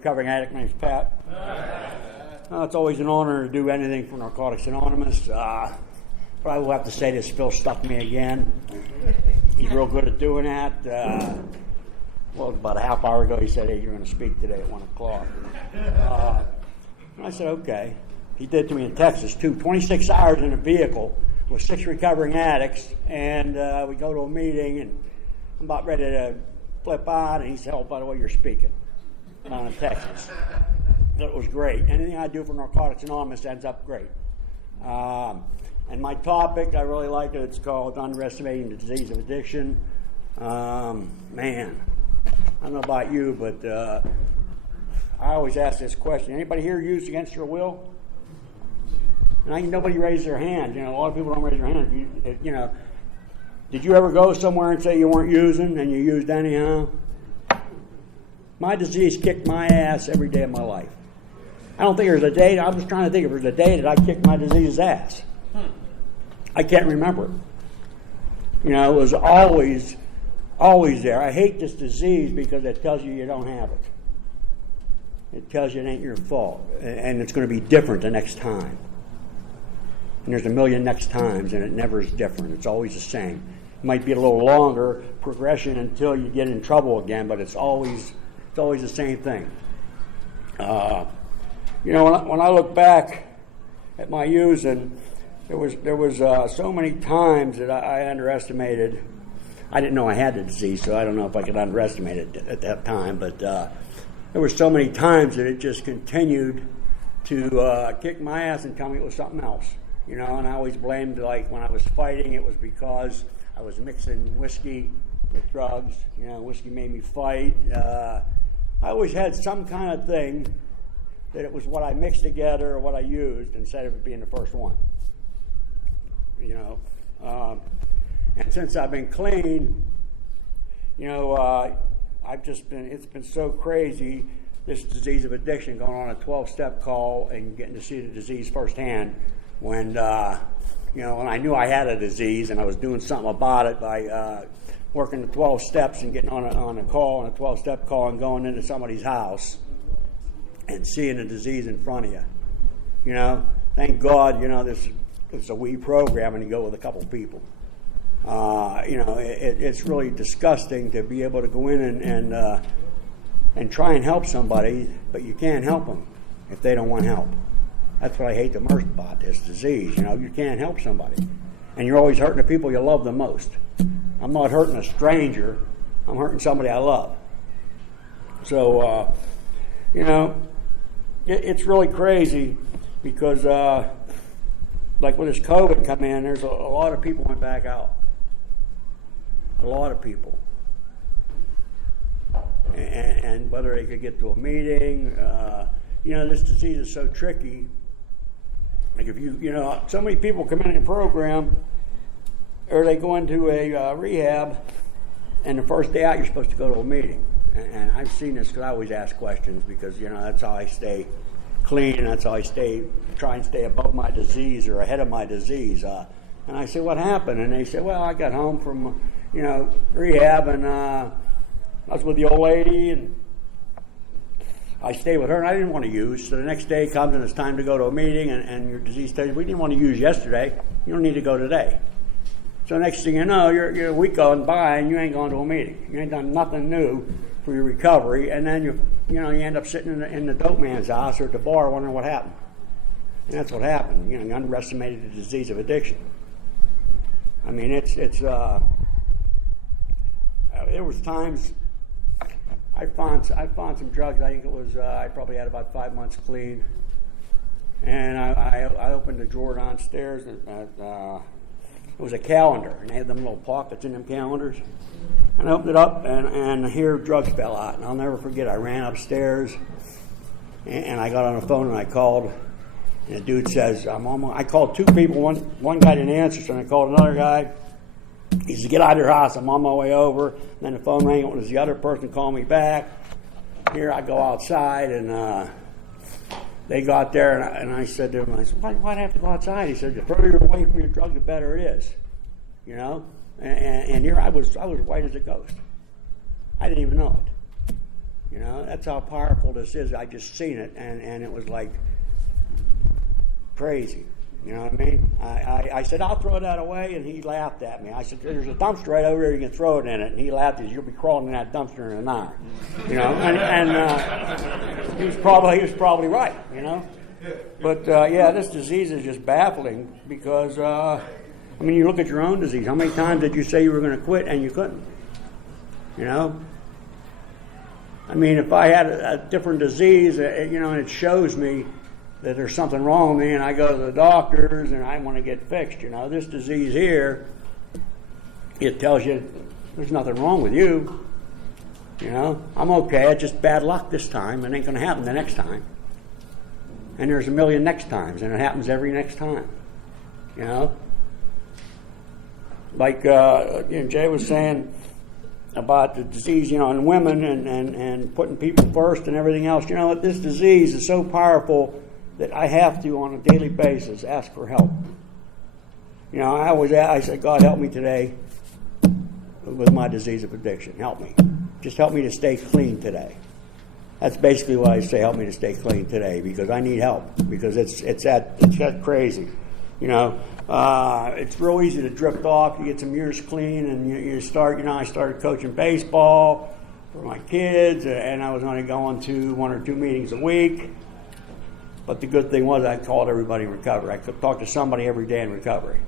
recovering addict. My name's Pat. It's always an honor to do anything for Narcotics Anonymous. But I will have to say this, Phil stuck me again. He's real good at doing that. About a half hour ago, he said, hey, you're going to speak today at 1 o'clock. And I said, okay. He did to me in Texas, too. 26 hours in a vehicle with 6 recovering addicts, and we go to a meeting, and I'm about ready to flip out, and he said, oh, by the way, you're speaking down in Texas. That was great. Anything I do for Narcotics Anonymous ends up great. And my topic, I really like it. It's called Underestimating the Disease of Addiction. Man, I don't know about you, but I always ask this question. Anybody here used against your will? And nobody raised their hand. A lot of people don't raise their hand. Did you ever go somewhere and say you weren't using and you used anyhow? My disease kicked my ass every day of my life. I don't think there's a day, I was trying to think if there's a day that I kicked my disease's ass. I can't remember it. It was always there. I hate this disease because it tells you don't have it. It tells you it ain't your fault. And it's going to be different the next time. And there's a million next times, and it never is different. It's always the same. It might be a little longer progression until you get in trouble again, but it's always the same thing. When I look back at my using, there was so many times that I underestimated. I didn't know I had the disease, so I don't know if I could underestimate it at that time. But there were so many times that it just continued to kick my ass and tell me it was something else. And I always blamed, like when I was fighting, it was because I was mixing whiskey with drugs. Whiskey made me fight. I always had some kind of thing that it was what I mixed together or what I used instead of it being the first one. And since I've been clean, it's been so crazy, this disease of addiction, going on a 12-step call and getting to see the disease firsthand when I knew I had a disease and I was doing something about it by working the 12 steps and getting on a 12-step call and going into somebody's house and seeing the disease in front of you. Thank God, it's a wee program and you go with a couple people. It's really disgusting to be able to go in and try and help somebody, but you can't help them if they don't want help. That's what I hate the most about this disease. You can't help somebody. And you're always hurting the people you love the most. I'm not hurting a stranger. I'm hurting somebody I love. So, it's really crazy because, like when this COVID come in, there's a lot of people went back out. A lot of people. And whether they could get to a meeting, this disease is so tricky. Like if so many people come in a program, or they go into a rehab, and the first day out you're supposed to go to a meeting. And I've seen this because I always ask questions because that's how I stay clean, and that's how I try and stay above my disease or ahead of my disease. And I say, what happened? And they say, well, I got home from rehab, and I was with the old lady, and I stayed with her, and I didn't want to use. So the next day comes, and it's time to go to a meeting, and your disease tells you, we didn't want to use yesterday. You don't need to go today. So next thing you know, you're a week going by, and you ain't gone to a meeting. You ain't done nothing new for your recovery, and then you end up sitting in the dope man's house or at the bar wondering what happened. And that's what happened. You underestimated the disease of addiction. I mean, there was times I found some drugs. I think it was I probably had about 5 months clean, and I opened the drawer downstairs, and it was a calendar, and they had them little pockets in them calendars. And I opened it up, and here drugs fell out. And I'll never forget, I ran upstairs, and I got on the phone, and I called, and the dude says, I called 2 people. One guy didn't answer, so I called another guy. He said, get out of your house, I'm on my way over. And then the phone rang, it was the other person calling me back. Here I go outside, and they got there, and I said to him, why do I have to go outside? He said, the further you're away from your drug, the better it is. And here I was white as a ghost. I didn't even know it. You know, that's how powerful this is. I just seen it, and it was like crazy. You know what I mean? I said, I'll throw that away, and he laughed at me. I said, there's a dumpster right over there, you can throw it in it. And he laughed, you'll be crawling in that dumpster in an hour. You know, and he was probably right, you know. But, yeah, this disease is just baffling because, I mean, you look at your own disease. How many times did you say you were going to quit and you couldn't? You know? I mean, if I had a different disease, you know, and it shows me that there's something wrong with me and I go to the doctors and I want to get fixed, you know. This disease here, it tells you there's nothing wrong with you. You know, I'm okay. It's just bad luck this time. It ain't going to happen the next time. And there's a million next times, and it happens every next time. You know? Like Jay was saying about the disease, you know, in women and putting people first and everything else. You know what? This disease is so powerful that I have to, on a daily basis, ask for help. You know, I said, God, help me today with my disease of addiction. Help me. Just help me to stay clean today. That's basically what I say, help me to stay clean today, because I need help, because it's that crazy. You know, it's real easy to drift off. You get some years clean, and you start, you know, I started coaching baseball for my kids, and I was only going to 1 or 2 meetings a week. But the good thing was I called everybody in recovery. I could talk to somebody every day in recovery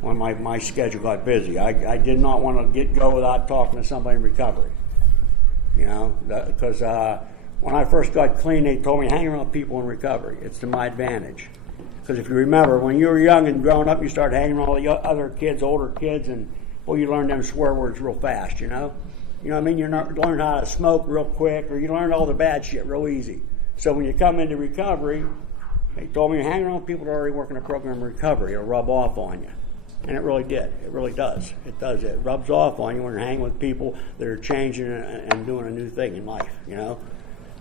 when my schedule got busy. I did not want to go without talking to somebody in recovery. You know, because when I first got clean, they told me, hang around people in recovery. It's to my advantage. Because if you remember, when you were young and growing up, you started hanging around all the other kids, older kids, and, well, you learn them swear words real fast, you know? You know what I mean? You learn how to smoke real quick, or you learn all the bad shit real easy. So when you come into recovery, they told me, hang around people that are already working a program in recovery. It'll rub off on you. And it really did. It really does. It does. It rubs off on you when you're hanging with people that are changing and doing a new thing in life, you know?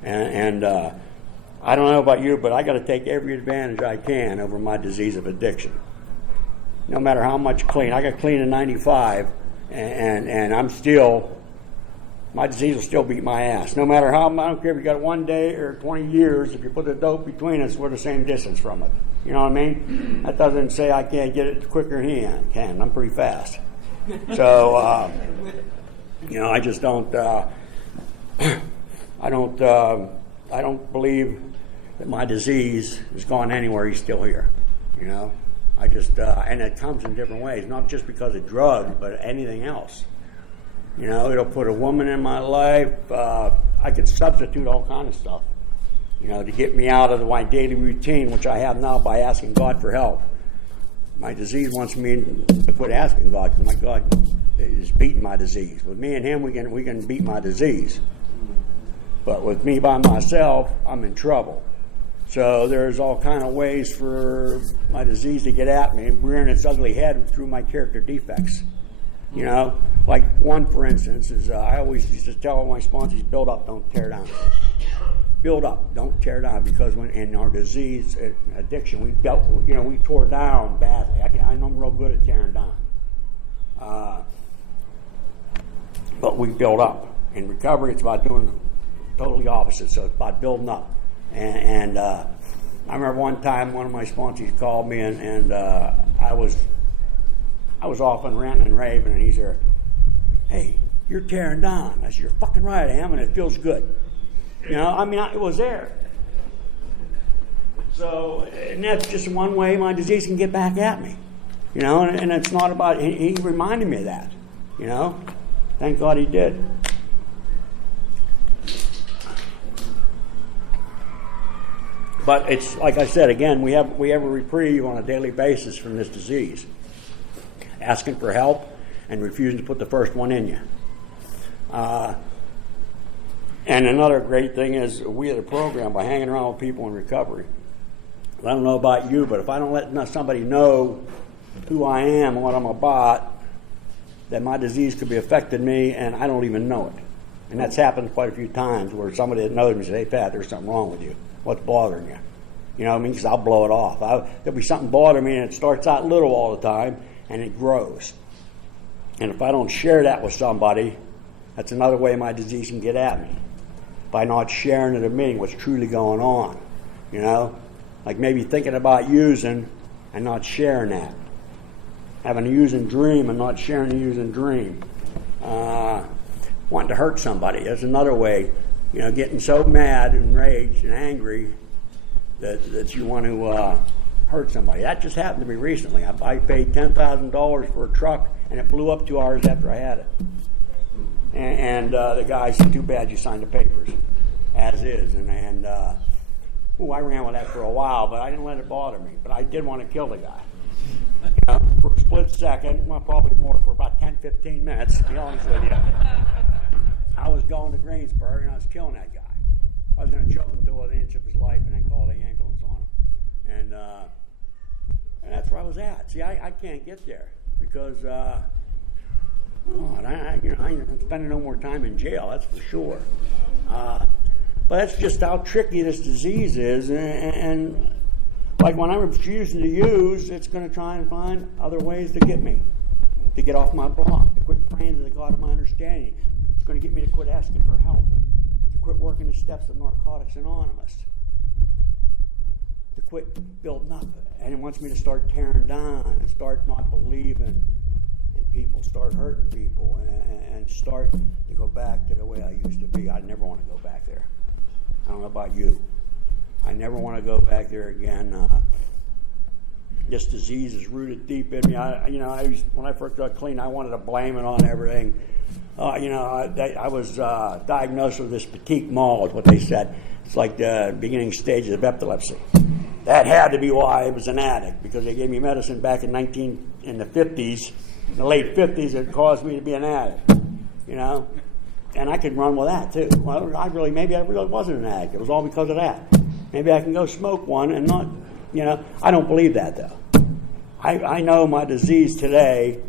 And I don't know about you, but I got to take every advantage I can over my disease of addiction. No matter how much clean. I got clean in 95, and I'm still, my disease will still beat my ass. No matter how, I don't care if you got 1 day or 20 years, if you put the dope between us, we're the same distance from it. You know what I mean? That doesn't say I can't get it quicker than he can. I'm pretty fast. So, you know, I just don't, I don't believe that my disease has gone anywhere. He's still here, you know. I just, and it comes in different ways, not just because of drugs, but anything else. You know, it'll put a woman in my life. I could substitute all kind of stuff, you know, to get me out of my daily routine, which I have now by asking God for help. My disease wants me to quit asking God, because my God is beating my disease. With me and Him, we can beat my disease. But with me by myself, I'm in trouble. So there's all kind of ways for my disease to get at me, rearing its ugly head through my character defects. You know, like one, for instance, is I always used to tell all my sponsors, build up, don't tear down. Build up, don't tear down, because when in our disease addiction, we tore down badly. I know I'm real good at tearing down. But we build up. In recovery, it's about doing totally opposite, so it's about building up. And I remember one time one of my sponsors called me, and I was off and ranting and raving, and he's there, hey, you're tearing down. I said, you're fucking right, I am, and it feels good. You know, I mean, it was there. So, and that's just one way my disease can get back at me. You know, and it's not about, he reminded me of that, you know. Thank God he did. But it's like I said again, we have a reprieve on a daily basis from this disease. Asking for help and refusing to put the first one in you. And another great thing is we at the program, by hanging around with people in recovery. I don't know about you, but if I don't let somebody know who I am and what I'm about, that my disease could be affecting me and I don't even know it. And that's happened quite a few times where somebody that knows me says, hey, Pat, there's something wrong with you. What's bothering you? You know what I mean? Because I'll blow it off. There'll be something bothering me, and it starts out little all the time, and it grows. And if I don't share that with somebody, that's another way my disease can get at me. by not sharing at a meeting what's truly going on. You know, like maybe thinking about using and not sharing that. Having a using dream and not sharing a using dream. Wanting to hurt somebody. That's another way. You know, getting so mad and enraged and angry that you want to hurt somebody. That just happened to me recently. I paid $10,000 for a truck, and it blew up 2 hours after I had it. And the guy said, "Too bad you signed the papers, as is." And I ran with that for a while, but I didn't let it bother me. But I did want to kill the guy. You know, for a split second, well, probably more, for about 10, 15 minutes, to be honest with you. I was going to Greensburg, and I was killing that guy. I was going to choke him to an inch of his life and then call the ambulance on him. And that's where I was at. See, I can't get there because, God, I ain't spending no more time in jail, that's for sure. But that's just how tricky this disease is. And like when I'm refusing to use, it's going to try and find other ways to get me, to get off my block, to quit praying to the God of my understanding. It's going to get me to quit asking for help, to quit working the steps of Narcotics Anonymous, to quit building up. And it wants me to start tearing down and start not believing in people, start hurting people, and start to go back to the way I used to be. I never want to go back there. I don't know about you. I never want to go back there again. This disease is rooted deep in me. When I first got clean, I wanted to blame it on everything. I was diagnosed with this petit mal, is what they said. It's like the beginning stages of epilepsy. That had to be why I was an addict, because they gave me medicine back in the 50s, in the late 50s, that caused me to be an addict. You know, and I could run with that too. Well, maybe I really wasn't an addict. It was all because of that. Maybe I can go smoke one and not. I don't believe that though. I know my disease today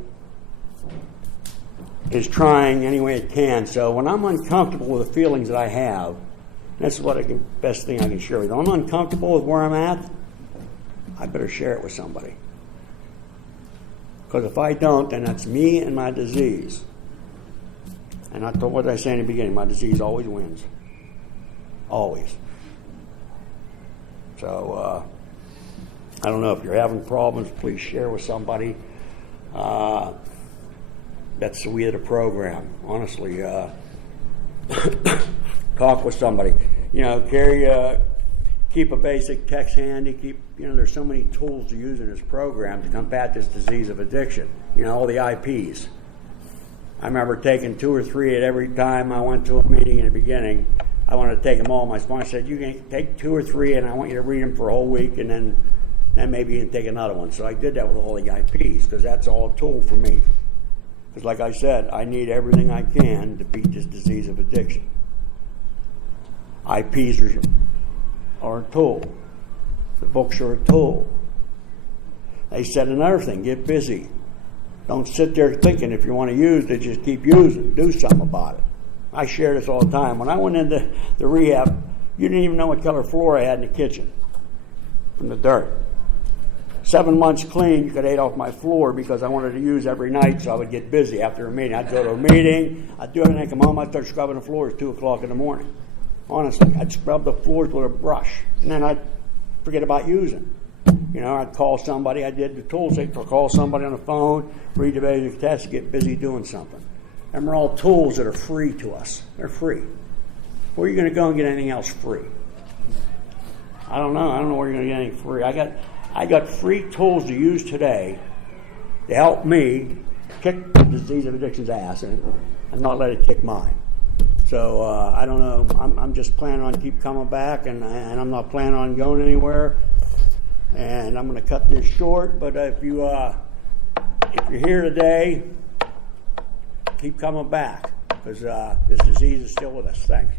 is trying any way it can. So when I'm uncomfortable with the feelings that I have, that's what best thing I can share with you. When I'm uncomfortable with where I'm at, I better share it with somebody. Because if I don't, then that's me and my disease. And what did I say in the beginning? My disease always wins. Always. So, I don't know, if you're having problems, please share with somebody. That's the way of the program. Honestly, talk with somebody. Keep a basic text handy. There's so many tools to use in this program to combat this disease of addiction. All the IPs. I remember taking 2 or 3 at every time I went to a meeting in the beginning. I wanted to take them all. My sponsor said, "You can take 2 or 3, and I want you to read them for a whole week, and then maybe you can take another one." So I did that with all the IPs, because that's all a tool for me. Because like I said, I need everything I can to beat this disease of addiction. IPs are a tool. The books are a tool. They said another thing, get busy. Don't sit there thinking if you want to use it, just keep using. Do something about it. I share this all the time. When I went into the rehab, you didn't even know what color floor I had in the kitchen from the dirt. 7 months clean, you could eat off my floor because I wanted to use every night, so I would get busy after a meeting. I'd go to a meeting, I'd do everything, come home, I'd start scrubbing the floors at 2 o'clock in the morning. Honestly, I'd scrub the floors with a brush, and then I'd forget about using. I'd call somebody. I did the tools. I'd call somebody on the phone, read the basic test, get busy doing something. And they're all tools that are free to us. They're free. Where are you going to go and get anything else free? I don't know. I don't know where you're going to get anything free. I got free tools to use today to help me kick the disease of addiction's ass and not let it kick mine. So I don't know. I'm just planning on keep coming back, and I'm not planning on going anywhere. And I'm going to cut this short. But if you're here today, keep coming back, because this disease is still with us. Thanks.